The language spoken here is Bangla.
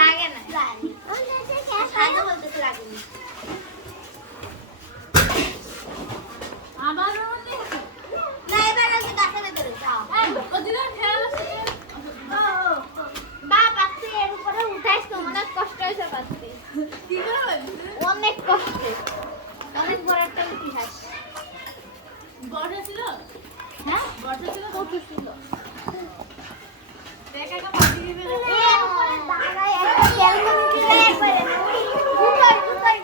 লাগে না বলতেছে লাগেনি আবার না এবার আমি গাছের ভেতরে যাও ওদিকে খেলা বাপ আপনি এর উপরে উঠাইছ তো অনেক কষ্ট হয়েছে পাচ্ছি কি করে অনেক কষ্ট অনেক বড় একটা ইতিহাস বড় ছিল হ্যাঁ বড় ছিল কত ছিল দেখা কা পাটি দিবে এর উপরে দাঁড়ায় একটা ক্যালকুলেটর দিলে একবারে গুতাই